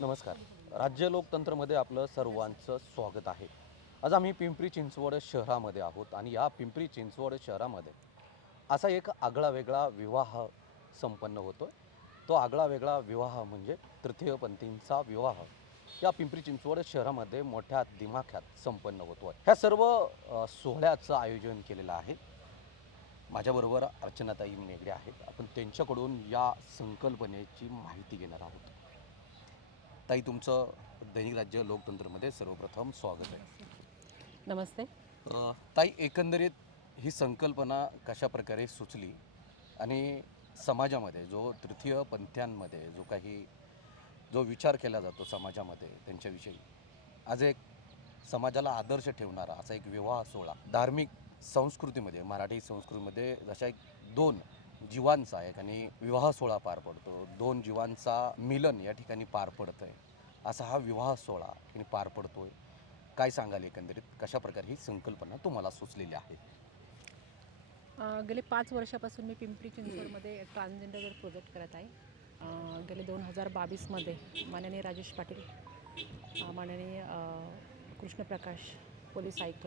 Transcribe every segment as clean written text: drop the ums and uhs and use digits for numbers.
नमस्कार. राज्य लोकतंत्रमध्ये आपलं सर्वांचं स्वागत आहे. आज आम्ही पिंपरी चिंचवड शहरामध्ये आहोत आणि या पिंपरी चिंचवड शहरामध्ये असा एक आगळा-वेगळा विवाह संपन्न होतो. तो आगळा-वेगळा विवाह म्हणजे तृतीयपंथींचा विवाह या पिंपरी चिंचवड शहरामध्ये मोठ्या दिमाख्यात संपन्न होतो आहे. ह्या सर्व सोहळ्याचं आयोजन केलेलं आहे. माझ्याबरोबर अर्चनाताई नेगडे आहेत. आपण त्यांच्याकडून या संकल्पनेची माहिती घेणार आहोत. ताई, तुमचं दैनिक राज्य लोकतंत्रमध्ये सर्वप्रथम स्वागत आहे. नमस्ते. ताई, एकंदरीत ही संकल्पना कशा प्रकारे सुचली आणि समाजामध्ये जो तृतीय पंथांमध्ये जो विचार केला जातो समाजामध्ये त्यांच्याविषयी, आज एक समाजाला आदर्श ठेवणारा असा एक विवाह सोहळा धार्मिक संस्कृतीमध्ये, मराठी संस्कृतीमध्ये जशा एक दोन जीवांचा एक आणि विवाह सोहळा पार पडतो, दोन जीवांचा मिलन या ठिकाणी पार पडतं आहे, असा हा विवाह सोहळा ठिकाणी पार पडतोय. काय सांगाल एकंदरीत कशा प्रकारे ही संकल्पना तुम्हाला सुचलेली आहे? गेले 5 वर्षापासून मी पिंपरी चिंचवडमध्ये ट्रान्सजेंडरवर प्रोजेक्ट करत आहे. गेले 2022मध्ये माननीय राजेश पाटील, माननीय कृष्णप्रकाश पोलीस आयुक्त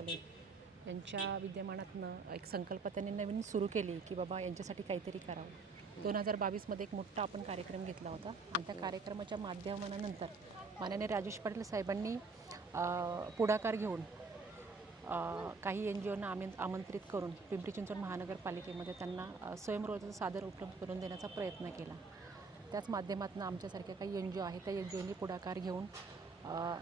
यांच्या विद्यमानातनं एक संकल्प त्यांनी नवीन सुरू केली की बाबा यांच्यासाठी काहीतरी करावं. 2022मध्ये एक मोठा आपण कार्यक्रम घेतला होता आणि त्या कार्यक्रमाच्या माध्यमानंतर माननीय राजेश पाटील साहेबांनी पुढाकार घेऊन काही NGOंना आमंत्रित करून पिंपरी चिंचवड महानगरपालिकेमध्ये त्यांना स्वयंरोजगार साधन उपलब्ध करून देण्याचा प्रयत्न केला. त्याच माध्यमातून आमच्यासारख्या काही NGO आहेत त्या NGOंनी पुढाकार घेऊन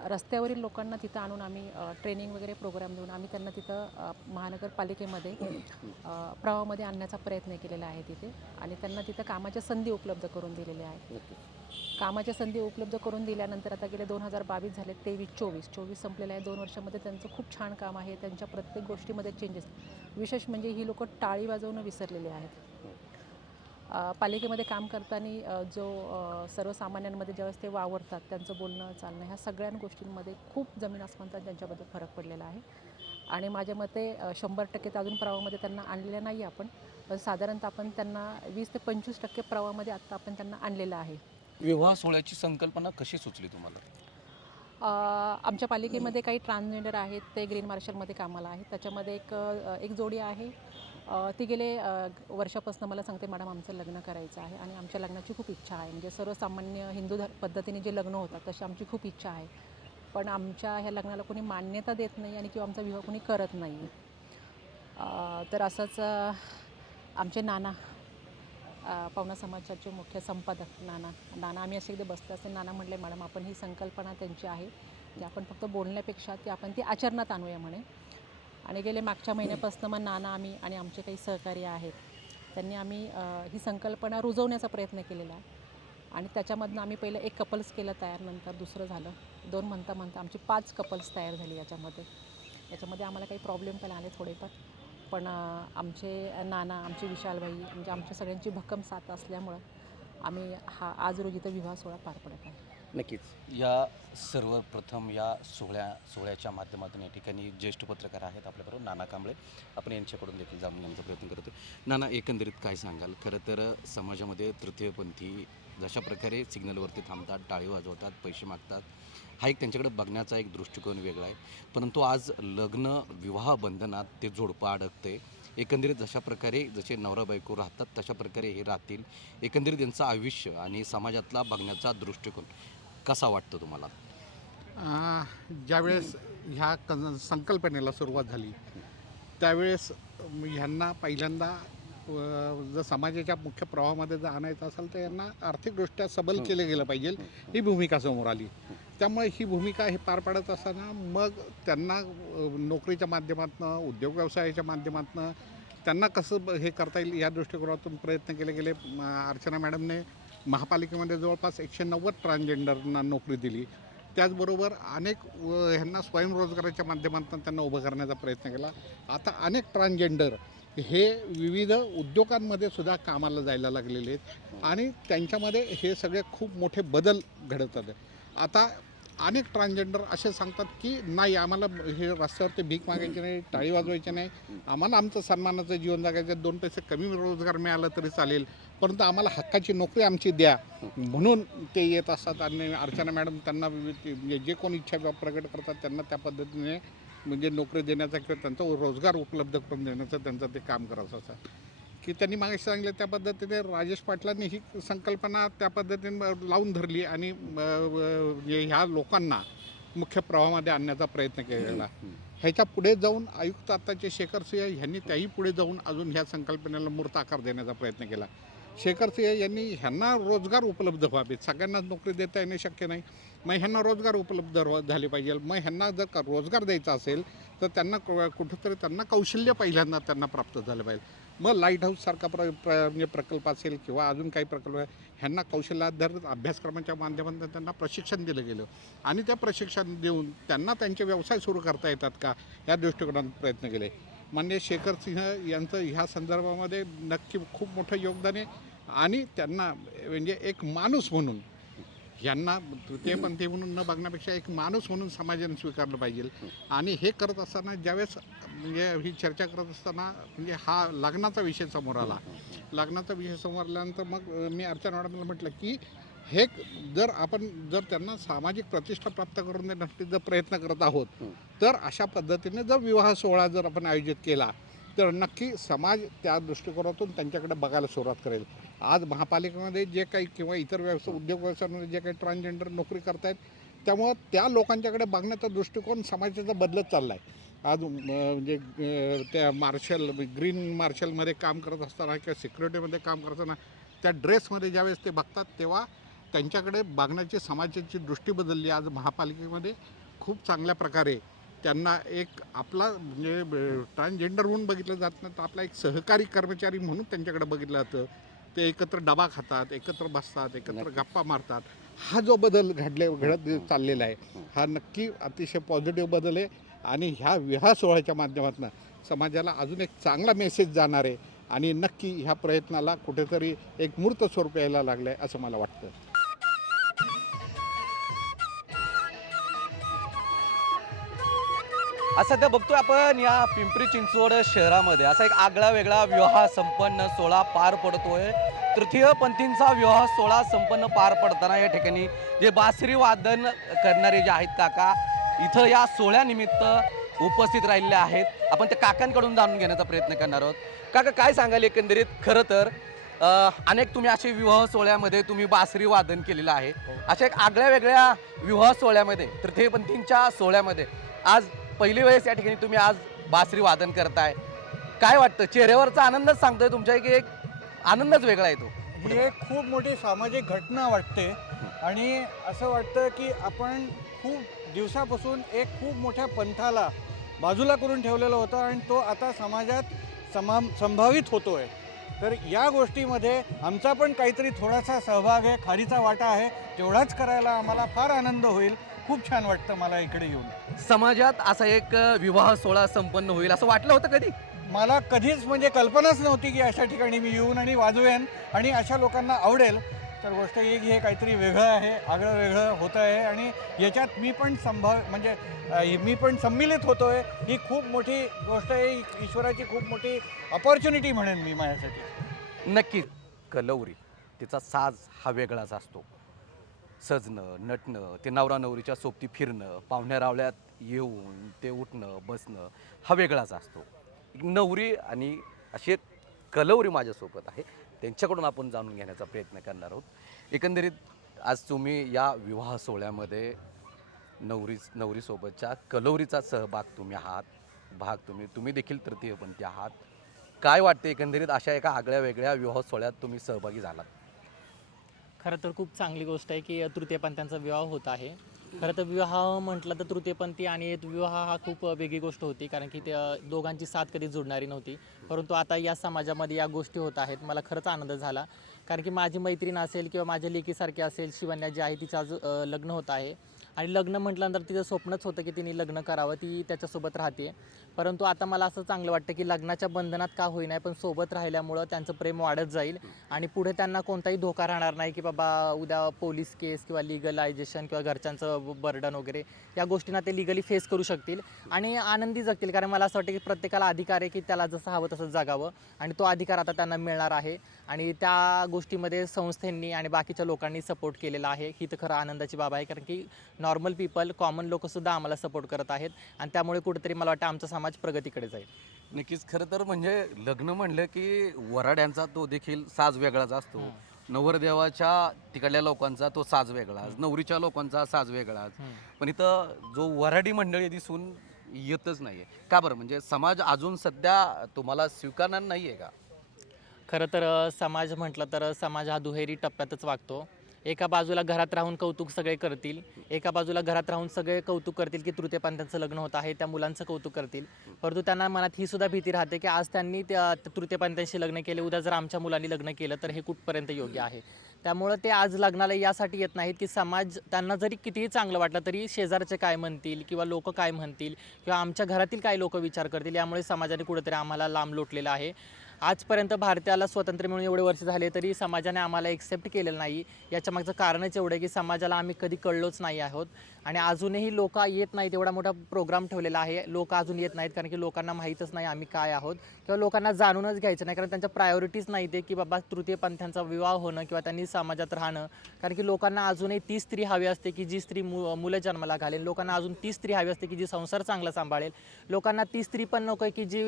रस्त्यावरील लोकांना तिथं आणून आम्ही ट्रेनिंग वगैरे प्रोग्राम देऊन आम्ही त्यांना तिथं महानगरपालिकेमध्ये प्रवाहामध्ये आणण्याचा प्रयत्न केलेला आहे तिथे, आणि त्यांना तिथं कामाच्या संधी उपलब्ध करून दिलेल्या आहेत. कामाच्या संधी उपलब्ध करून दिल्यानंतर आता गेले 2022 झाले, 23-24 संपलेलं आहे. 2 वर्षामध्ये त्यांचं खूप छान काम आहे. त्यांच्या प्रत्येक गोष्टीमध्ये चेंजेस. विशेष म्हणजे ही लोकं टाळी वाजवणं विसरलेली आहेत. पालिकेमध्ये काम करताना सर्वसामान्यांमध्ये ज्यावेळेस ते वावरतात, त्यांचं बोलणं चालणं ह्या सगळ्या गोष्टींमध्ये खूप जमीन आसमानचा त्यांच्याबद्दल फरक पडलेला आहे. आणि माझ्या मते 100% तर अजून प्रवाहामध्ये त्यांना आणलेलं नाही आपण, पण साधारणतः आपण त्यांना 20 ते 25% प्रवाहामध्ये आत्ता आपण त्यांना आणलेलं आहे. विवाह सोहळ्याची संकल्पना कशी सुचली तुम्हाला? आमच्या पालिकेमध्ये काही ट्रान्सजेंडर आहेत, ते ग्रीन मार्शलमध्ये कामाला आहेत. त्याच्यामध्ये एक जोडी आहे. ती गेले वर्षापासून मला सांगते, मॅडम आमचं लग्न करायचं आहे आणि आमच्या लग्नाची खूप इच्छा आहे. म्हणजे सर्वसामान्य हिंदू पद्धतीने जे लग्न होतात तशी आमची खूप इच्छा आहे, पण आमच्या ह्या लग्नाला कोणी मान्यता देत नाही आणि किंवा आमचा विवाह कोणी करत नाही. तर असंच आमचे नाना, पवना समाजाचे मुख्य संपादक नाना आम्ही असे एकदा बसतो असते. नाना म्हटले, मॅडम आपण ही संकल्पना त्यांची आहे की आपण फक्त बोलण्यापेक्षा ती आपण ती आचरणात आणूया म्हणे. आणि गेले मागच्या महिन्यापासून मग नाना आम्ही आणि आमचे काही सहकारी आहेत त्यांनी आम्ही ही संकल्पना रुजवण्याचा प्रयत्न केलेला आहे. आणि त्याच्यामधनं आम्ही पहिलं एक कपल्स केलं तयार, नंतर दुसरं झालं, 2 म्हणता आमची 5 कपल्स तयार झाली. याच्यामध्ये आम्हाला काही प्रॉब्लेम पण आले थोडेफार, पण आमचे नाना, आमचे विशालभाई, म्हणजे आमच्या सगळ्यांची भक्कम साथ असल्यामुळं आम्ही आज रोजी इथं विवाह सोहळा पार पडत आहे. नक्कीच. या सर्वप्रथम या सोहळ्याच्या माध्यमातून या ठिकाणी ज्येष्ठ पत्रकार आहेत आपल्याबरोबर नाना कांबळे, आपण यांच्याकडून देखील जाणून घेण्याचा प्रयत्न करतो. नाना, एकंदरीत काय सांगाल? खरं तर समाजामध्ये तृतीयपंथी जशा प्रकारे सिग्नलवरती थांबतात, टाळी वाजवतात, पैसे मागतात, हा एक त्यांच्याकडे बघण्याचा एक दृष्टिकोन वेगळा आहे. परंतु आज लग्न विवाह बंधनात ते जोडपं अडकते. एकंदरीत जसे नवरा बायको राहतात तशा प्रकारे हे राहतील. एकंदरीत त्यांचं आयुष्य आणि समाजातला बघण्याचा दृष्टिकोन कसा वाटतो तुम्हाला? ज्यावेळेस ह्या संकल्पनेला सुरुवात झाली त्यावेळेस ह्यांना पहिल्यांदा जर समाजाच्या मुख्य प्रवाहामध्ये जर आणायचं असेल तर यांना आर्थिकदृष्ट्या सबल केलं गेलं पाहिजे, ही भूमिका समोर आली. त्यामुळे ही भूमिका हे पार पाडत असताना मग त्यांना नोकरीच्या माध्यमातून, उद्योग व्यवसायाच्या माध्यमातून त्यांना कसं हे करता येईल या दृष्टिकोनातून प्रयत्न केले गेले. अर्चना मॅडमने महापालिकेमध्ये जवळपास 190 ट्रान्सजेंडरना नोकरी दिली. त्याचबरोबर अनेक ह्यांना स्वयंरोजगाराच्या माध्यमातून त्यांना उभं करण्याचा प्रयत्न केला. आता अनेक ट्रान्सजेंडर हे विविध उद्योगांमध्ये सुद्धा कामाला जायला लागलेले आहेत आणि त्यांच्यामध्ये हे सगळे खूप मोठे बदल घडतात. आता अनेक ट्रान्सजेंडर असे सांगतात की नाही, आम्हाला हे रस्त्यावरती भीक मागायची नाही, टाळी वाजवायची नाही, आम्हाला आमचं सन्मानाचं जीवन जगायचं, 2 पैसे कमी रोजगार मिळाला तरी चालेल, परंतु आम्हाला हक्काची नोकरी आमची द्या म्हणून ते येत असतात. आणि अर्चना मॅडम त्यांना म्हणजे जे कोण इच्छा प्रकट करतात त्यांना त्या पद्धतीने म्हणजे नोकरी देण्याचा किंवा त्यांचा रोजगार उपलब्ध करून देण्याचं त्यांचं ते काम करायचं असं की त्यांनी मागे सांगितलं त्या पद्धतीने राजेश पाटलांनी ही संकल्पना त्या पद्धतीने लावून धरली आणि ह्या लोकांना मुख्य प्रवाहामध्ये आणण्याचा प्रयत्न केलेला. ह्याच्या पुढे जाऊन आयुक्त आत्ताचे शेखर सिंह यांनी त्याही पुढे जाऊन अजून ह्या संकल्पनेला मूर्त आकार देण्याचा प्रयत्न केला. शेखर सिंह यांनी ह्यांना रोजगार उपलब्ध व्हावेत, सगळ्यांनाच नोकरी देता येणे शक्य नाही, मग ह्यांना रोजगार उपलब्ध झाले पाहिजे. मग ह्यांना जर का रोजगार द्यायचा असेल तर त्यांना कुठंतरी त्यांना कौशल्य पहिल्यांदा त्यांना प्राप्त झालं पाहिजे. मग लाईट हाऊससारखा म्हणजे प्रकल्प असेल किंवा अजून काही प्रकल्प ह्यांना कौशल्याधारित अभ्यासक्रमाच्या माध्यमातून त्यांना प्रशिक्षण दिलं गेलं आणि त्या प्रशिक्षण देऊन त्यांना त्यांचे व्यवसाय सुरू करता येतात का या दृष्टिकोनातून प्रयत्न केले. माननीय शेखर सिंह यांचं ह्या संदर्भामध्ये नक्की खूप मोठं योगदान आहे आणि त्यांना म्हणजे एक माणूस म्हणून यांना तृतीयपंथी म्हणून न बघण्यापेक्षा एक माणूस म्हणून समाजाने स्वीकारलं पाहिजे. आणि हे करत असताना ज्यावेळेस म्हणजे ही चर्चा करत असताना म्हणजे हा लग्नाचा विषय समोर आला. लग्नाचा विषय समोर आल्यानंतर मग मी अर्चना मॅडमला म्हटलं की हे जर त्यांना सामाजिक प्रतिष्ठा प्राप्त करून देण्यासाठी जर प्रयत्न करत आहोत तर अशा पद्धतीने जर विवाह सोहळा जर आपण आयोजित केला तर नक्की समाज त्या दृष्टिकोनातून त्यांच्याकडे बघायला सुरुवात करेल. आज महापालिकेमध्ये जे काही किंवा इतर उद्योग व्यवसायामध्ये जे काही ट्रान्सजेंडर नोकरी करतायत त्यामुळं त्या लोकांच्याकडे बघण्याचा दृष्टिकोन समाजाचा बदलत चालला आहे. आज म्हणजे त्या ग्रीन मार्शलमध्ये काम करत असताना किंवा सिक्युरिटीमध्ये काम करताना त्या ड्रेसमध्ये ज्यावेळेस ते बघतात तेव्हा त्यांच्याकडे बघण्याची समाजाची दृष्टी बदलली. आज महापालिकेमध्ये खूप चांगल्या प्रकारे त्यांना एक आपला म्हणजे ट्रान्सजेंडर म्हणून बघितलं जात नाही तर आपला एक सहकारी कर्मचारी म्हणून त्यांच्याकडे बघितलं जातं. ते एकत्र डबा खातात, एकत्र बसतात, एकत्र गप्पा मारतात. हा जो बदल घडत चाललेला आहे हा नक्की अतिशय पॉझिटिव्ह बदल आहे आणि ह्या विवाह सोहळ्याच्या माध्यमातून समाजाला अजून एक चांगला मेसेज जाणार आहे आणि नक्की ह्या प्रयत्नाला कुठेतरी एक मूर्त स्वरूप यायला लागलं आहे असं मला वाटतं. आज सध्या बघतोय आपण या पिंपरी चिंचवड शहरामध्ये असा एक आगळा वेगळा विवाह संपन्न सोहळा पार पडतोय. तृतीयपंथींचा विवाह सोहळा संपन्न पार पडताना या ठिकाणी जे बासरी वादन करणारे जे आहेत काका इथं या सोहळ्यानिमित्त उपस्थित राहिलेले आहेत. आपण त्या काकांकडून जाणून घेण्याचा प्रयत्न करणार आहोत. काका काय सांगाल एकंदरीत खरं तर अनेक तुम्ही असे विवाह सोहळ्यामध्ये तुम्ही बासरी वादन केलेलं आहे. अशा एक आगळ्या वेगळ्या विवाह सोहळ्यामध्ये तृतीयपंथींच्या सोहळ्यामध्ये आज पहिली वेळेस या ठिकाणी तुम्ही आज बासरी वादन करताय. काय वाटतं चेहऱ्यावरचा आनंदच सांगतोय तुमच्या की एक आनंदच वेगळा येतो. ही एक खूप मोठी सामाजिक घटना वाटते आणि असं वाटतं की आपण खूप दिवसापासून एक खूप मोठ्या पंथाला बाजूला करून ठेवलेलं होतं आणि तो आता समाजात संभावित होतोय. तर या गोष्टीमध्ये आमचा पण काहीतरी थोडासा सहभाग आहे, खारीचा वाटा आहे, तेवढाच करायला आम्हाला फार आनंद होईल. खूप छान वाटतं मला इकडे येऊन. समाजात असा एक विवाह सोहळा संपन्न होईल असं वाटलं होतं कधी? मला कधीच म्हणजे कल्पनाच नव्हती की अशा ठिकाणी मी येऊन आणि वाजवेन आणि अशा लोकांना आवडेल. तर गोष्ट ही की हे काहीतरी वेगळं आहे, आगळं वेगळं होतं आहे आणि याच्यात मी पण मी पण सम्मिलित होतो आहे. ही खूप मोठी गोष्ट आहे, ईश्वराची खूप मोठी अपॉर्च्युनिटी म्हणेन मी माझ्यासाठी. नक्कीच कलौरी तिचा साज हा वेगळाच असतो. सजणं नटणं ते नवरा नवरीच्या सोबती फिरणं पाहुण्या रावल्यात येऊन ते उठणं बसणं हा वेगळाच असतो. नवरी आणि अशी एक कलौरी माझ्यासोबत आहे त्यांच्याकडून आपण जाणून घेण्याचा प्रयत्न करणार आहोत. एकंदरीत आज तुम्ही या विवाह सोहळ्यामध्ये नवरीसोबतच्या कलौरीचा सहभाग तुम्ही आहात तुम्ही देखील तृतीयपंथी आहात. काय वाटते एकंदरीत अशा एका आगळ्या वेगळ्या विवाह सोहळ्यात तुम्ही सहभागी झालात? खरं तर खूप चांगली गोष्ट आहे की तृतीयपंथींचा विवाह होत आहे. खरं तर विवाह म्हटलं तर तृतीयपंथी आणि विवाह हा खूप वेगळी गोष्ट होती कारण की त्या दोघांची साथ कधी जुळणारी नव्हती. परंतु आता या समाजामध्ये या गोष्टी होत आहेत. मला खरंच आनंद झाला कारण की माझी मैत्रीण असेल किंवा माझ्या लेकीसारखी असेल शिवन्या जी आहे तिचं आज लग्न होत आहे आणि लग्न म्हटल्यानंतर तिचं स्वप्नच होतं की तिने लग्न करावं, ती त्याच्यासोबत राहते. परंतु आता मला असं चांगलं वाटतं की लग्नाच्या बंधनात का होईना पण सोबत राहिल्यामुळं त्यांचं प्रेम वाढत जाईल आणि पुढे त्यांना कोणताही धोका राहणार नाही की बाबा उद्या पोलीस केस किंवा लिगलायझेशन किंवा घरच्यांचं बर्डन वगैरे या गोष्टींना ते लिगली फेस करू शकतील आणि आनंदी जगतील. कारण मला असं वाटतं की प्रत्येकाला अधिकार आहे की त्याला जसं हवं तसं जगावं आणि तो अधिकार आता त्यांना मिळणार आहे आणि त्या गोष्टीमध्ये संस्थांनी आणि बाकीच्या लोकांनी सपोर्ट केलेला आहे. ही तर खरं आनंदाची बाब आहे कारण की नॉर्मल पीपल कॉमन लोकसुद्धा आम्हाला सपोर्ट करत आहेत आणि त्यामुळे कुठेतरी मला वाटतं आमचा समाज प्रगतीकडे जाईल. नक्कीच. खरं तर म्हणजे लग्न म्हणलं की वऱ्हाड्यांचा तो देखील साज वेगळाच असतो. नवरदेवाच्या तिकडल्या लोकांचा तो साज वेगळाच, नवरीच्या लोकांचा साज वेगळाच. पण इथं जो वऱ्हाडी मंडळी दिसून येतच नाहीये का बरं? म्हणजे समाज अजून सध्या तुम्हाला स्वीकारणार नाहीये का? खरं तर समाज म्हटलं तर समाज हा दुहेरी टप्प्यातच वागतो. एका बाजूला घरात राहून कौतुक सगळे करतील, एका बाजूला घरात राहून सगळे कौतुक करतील की तृतीयपंथांचं लग्न होत आहे, त्या मुलांचं कौतुक करतील. परंतु त्यांना मनात ही सुद्धा भीती राहते की आज त्यांनी त्या तृतीयपंथांशी लग्न केले, उद्या जर आमच्या मुलांनी लग्न केलं तर हे कुठपर्यंत योग्य आहे. त्यामुळं ते आज लग्नाला यासाठी येत नाहीत की समाज त्यांना जरी कितीही चांगलं वाटलं तरी शेजारचे काय म्हणतील किंवा लोक काय म्हणतील किंवा आमच्या घरातील काही लोक विचार करतील, यामुळे समाजाने कुठेतरी आम्हाला लांब लोटलेलं आहे. आजपर्यंत भारताला स्वातंत्र्य मिळून एवढे वर्ष झाले तरी समाजाने आम्हाला एक्सेप्ट केलेलं नाही. याच्या मागचं कारणच एवढं आहे की समाजाला आम्ही कधी कळलोच नाही आहोत आणि अजूनही लोक येत नाहीत. एवढा मोठा प्रोग्राम ठेवलेला आहे, लोक अजून येत नाहीत कारण की लोकांना माहीतच नाही आम्ही काय आहोत किंवा लोकांना जाणूनच घ्यायचं नाही कारण त्यांच्या प्रायोरिटीज नाही ते की बाबा तृतीयपंथांचा विवाह होणं किंवा त्यांनी समाजात राहणं. कारण की लोकांना अजूनही ती स्त्री हवी असते की जी स्त्री मुलं जन्माला घालेल, लोकांना अजून ती स्त्री हवी असते की जी संसार चांगला सांभाळेल, लोकांना ती स्त्री पण नको आहे की जी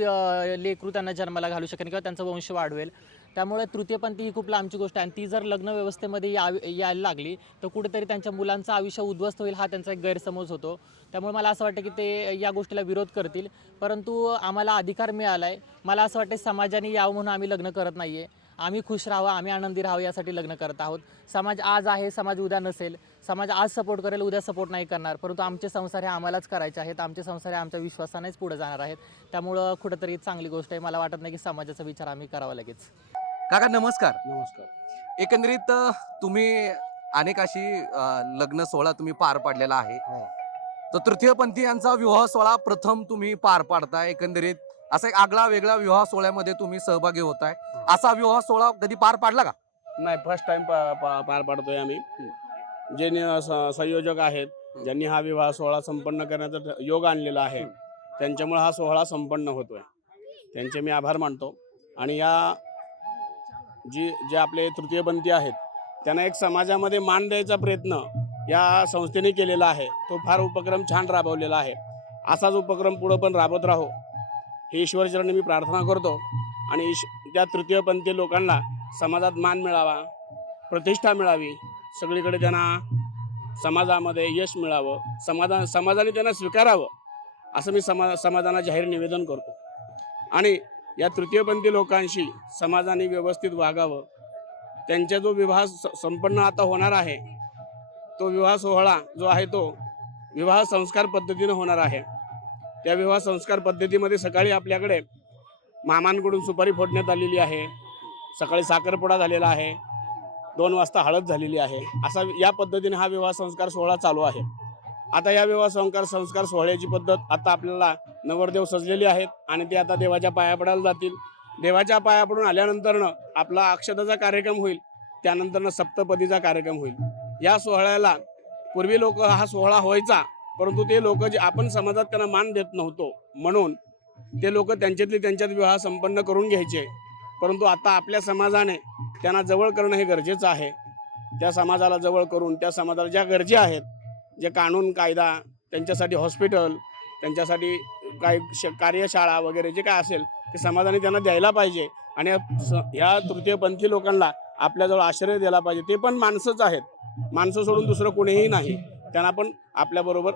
लेकरू त्यांना जन्माला घालू शकेल किंवा त्यांचा वंश वाढवेल. त्यामुळे तृतीयपंथी ही खूप लांबची गोष्ट आहे आणि ती जर लग्न व्यवस्थेमध्ये यायला लागली तर कुठेतरी त्यांच्या मुलांचं आयुष्य उद्ध्वस्त होईल, हा त्यांचा एक गैरसमज होतो. त्यामुळे मला असं वाटतं की ते या गोष्टीला विरोध करतील. परंतु आम्हाला अधिकार मिळाला आहे. मला असं वाटतं समाजाने यावं म्हणून आम्ही लग्न करत नाही आहे. आम्ही खुश राहावं, आम्ही आनंदी राहावं यासाठी लग्न करत आहोत. समाज आज आहे, समाज उद्या नसेल. समाज आज सपोर्ट करेल, उद्या सपोर्ट नाही करणार. परंतु आमचे संसार हे आम्हालाच करायचे आहेत, आमचे संसार हे आमच्या विश्वासानेच पुढे जाणार आहेत. त्यामुळं कुठंतरी चांगली गोष्ट आहे. मला वाटत नाही की समाजाचा विचार आम्ही करावा लगेच. काका नमस्कार. नमस्कार. एकंदरीत तुम्ही अनेक अशी लग्न सोहळा तुम्ही पार पाडलेला आहे. तर तृतीयपंथीयांचा विवाह सोहळा प्रथम तुम्ही पार पाडताय. एकंदरीत असा एक आगळा वेगळा विवाह सोहळ्यामध्ये तुम्ही सहभागी होताय. असा विवाह सोहळा कधी पार पाडला का? नाही, फर्स्ट टाइम पार पाडतोय आम्ही. जे संयोजक आहेत, ज्यांनी हा विवाह सोहळा संपन्न करण्याचा योग आणलेला आहे, त्यांच्यामुळे हा सोहळा संपन्न होतोय. त्यांचे मी आभार मानतो. आणि या जे आपले तृतीयपंथी आहेत त्यांना एक समाजामध्ये मान द्यायचा प्रयत्न या संस्थेने केलेला आहे. तो फार उपक्रम छान राबवलेला आहे. असाच उपक्रम पुढं पण राबत राहो हे ईश्वरचरणी मी प्रार्थना करतो. आणि त्या तृतीयपंथी लोकांना समाजात मान मिळावा, प्रतिष्ठा मिळावी, सगळीकडे त्यांना समाजामध्ये यश मिळावं, समाजाने त्यांना स्वीकारावं असं मी समाजाला जाहीर निवेदन करतो. आणि या तृतीयपंथी लोकांशी समाजाने व्यवस्थित वागावं. त्यांचा जो विवाह संपन्न आता होणार आहे तो विवाह सोहळा जो आहे तो विवाह संस्कार पद्धतीने होणार आहे. त्या विवाह संस्कार पद्धतीमध्ये सकाळी आपल्याकडे मामांकडून सुपारी फोडण्यात आलेली आहे, सकाळी साखरपुडा झालेला आहे, 2 वाजता हळद झालेली आहे. असा या पद्धतीने हा विवाह संस्कार सोहळा चालू आहे. आता या विवाह संस्कार सोहळ्याची पद्धत आता आपल्याला नवरदेव सजलेले आहेत आणि ते आता देवाच्या पाया पडायला जातील. देवाच्या पाया पडून आल्यानंतरनं आपला अक्षताचा कार्यक्रम होईल, त्यानंतरनं सप्तपदीचा कार्यक्रम होईल. या सोहळ्याला पूर्वी लोक हा सोहळा व्हायचा, परंतु ते लोक जे आपण समाजात त्यांना मान देत नव्हतो म्हणून ते लोक त्यांच्यात विवाह संपन्न करून घ्यायचे. परंतु आता आपल्या समाजाने त्यांना जवळ करणं हे गरजेचं आहे. त्या समाजाला जवळ करून त्या समाजाला ज्या गरजे आहेत, जे कानून कायदा, त्यांच्यासाठी हॉस्पिटल, त्यांच्यासाठी काही कार्यशाळा वगैरे जे काय असेल ते समाजाने त्यांना द्यायला पाहिजे. आणि ह्या तृतीयपंथी लोकांना आपल्याजवळ आश्रय द्यायला पाहिजे. ते पण माणसंच आहेत, माणसं सोडून दुसरं कोणीही नाही. त्यांना पण आपल्याबरोबर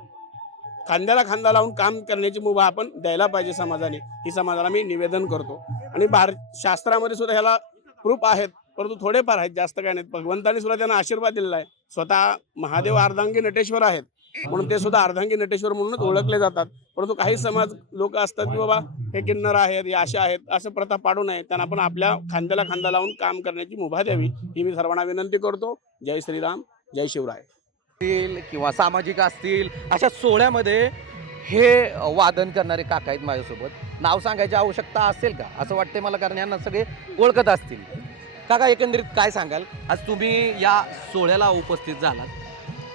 खांद्याला खांदा लावून काम करण्याची मुभा आपण द्यायला पाहिजे समाजाने. ही समाजाला मी निवेदन करतो. आणि शास्त्रामध्ये सुद्धा ह्याला प्रूफ आहेत, परंतु थोडेफार आहेत, जास्त काय नाहीत. भगवंताने सुद्धा त्यांना आशीर्वाद दिलेला आहे. स्वतः महादेव अर्धांगी नटेश्वर आहेत म्हणून ते सुद्धा अर्धांगी नटेश्वर म्हणूनच ओळखले जातात. परंतु काही समाज लोक असतात की बाबा हे किन्नर आहेत, हे असे आहेत, असं प्रथा पाडू नये. त्यांना पण आपल्या खांद्याला खांदा लावून काम करण्याची मुभा द्यावी ही मी सर्वांना विनंती करतो. जय श्रीराम, जय शिवराय. असतील किंवा सामाजिक असतील अशा सोहळ्यामध्ये हे वादन करणारे काका आहेत माझ्यासोबत. नाव सांगायची आवश्यकता असेल का असं वाटतंय मला, कारण यांना सगळे ओळखत असतील. काका एकंदरीत काय सांगाल, आज तुम्ही या सोहळ्याला उपस्थित झालात,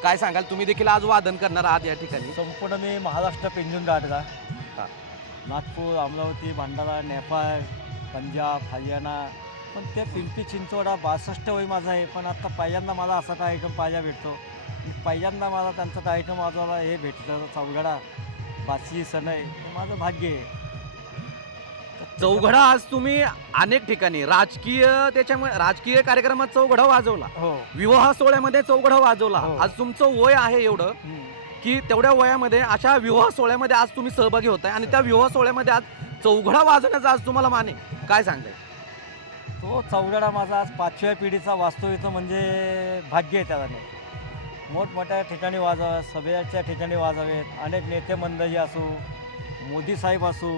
काय सांगाल? तुम्ही देखील आज वादन करणार आहात या ठिकाणी. संपूर्ण मी महाराष्ट्र पेंजून गाठला. हा. नागपूर, अमरावती, भंडारा, नेपाळ, पंजाब, हरियाणा, पण ते पिंपरी चिंचवडा 62 वय माझं आहे. पण आता पहिल्यांदा मला असा कार्यक्रम पाहायला भेटतो. पहिल्यांदा मला त्यांचा कार्यक्रम वाजवायला हे भेटतं, चौघडा बाची सनई, हे माझं भाग्य आहे. चौघडा आज तुम्ही अनेक ठिकाणी राजकीय त्याच्यामुळे राजकीय कार्यक्रमात चौघडा वाजवला, हो. विवाह सोहळ्यामध्ये चौघडा वाजवला. हो. आज तुमचं वय आहे एवढं की तेवढ्या वयामध्ये अशा विवाह सोहळ्यामध्ये आज तुम्ही सहभागी होताय आणि त्या विवाह सोहळ्यामध्ये आज चौघडा वाजवण्याचा आज तुम्हाला माने काय सांगताय? तो चौघडा माझा आज 5व्या पिढीचा वास्तविक म्हणजे भाग्य आहे त्याला. मोठमोठ्या ठिकाणी वाजाव्यात, सभेच्या ठिकाणी वाजावेत. अनेक नेते मंडळी असो, मोदी साहेब असो,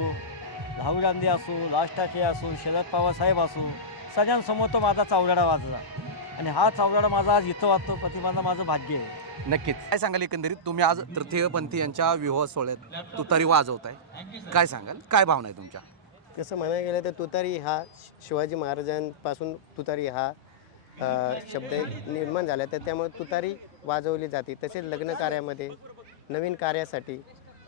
राहुल गांधी असो, राज ठाकरे असो, शरद पवार साहेब असो, सगळ्यांसमोर तो माझा चौघडा वाजला. आणि हा चौघडा माझा आज इथं वाजतो प्रतिमानं माझं भाग्य आहे. नक्कीच. काय सांगाल एकंदरीत तुम्ही आज तृतीयपंथी यांच्या विवाह सोहळ्यात तुतारी वाजवताय, काय सांगाल? काय भावना आहे तुमच्या? तसं म्हणायला गेलं तर तुतारी हा शिवाजी महाराजांपासून तुतारी हा शब्द निर्माण झाला, तर त्यामुळे तुतारी वाजवली जाते. तसेच लग्न कार्यामध्ये, नवीन कार्यासाठी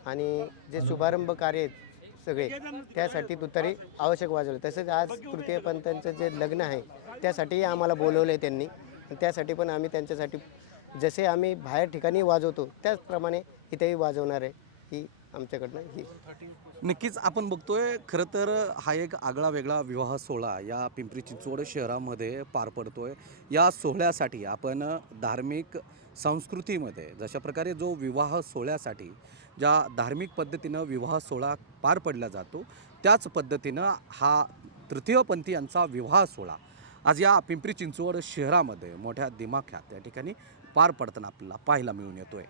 आणि जे शुभारंभ कार्य आहेत सगळे, त्यासाठी तुतारी आवश्यक वाजवली. तसेच आज तृतीयपंथांचं जे लग्न आहे त्यासाठीही आम्हाला बोलवलं आहे त्यांनी. त्यासाठी पण आम्ही त्यांच्यासाठी जसे आम्ही बाहेर ठिकाणी वाजवतो त्याचप्रमाणे इथेही वाजवणार आहे, ही आमच्याकडनं ही. नक्कीच आपण बघतोय खरं तर हा एक आगळा वेगळा विवाह सोहळा या पिंपरी चिंचवड शहरामध्ये पार पडतोय. या सोहळ्यासाठी आपण धार्मिक संस्कृतीमध्ये जशा प्रकारे जो विवाह सोहळ्यासाठी ज्या धार्मिक पद्धतीनं विवाह सोहळा पार पडला जातो त्याच पद्धतीनं हा तृतीयपंथी यांचा विवाह सोहळा आज या पिंपरी चिंचवड शहरामध्ये मोठ्या दिमाख्यात त्या ठिकाणी पार पडताना आपल्याला पाहायला मिळून येतोय.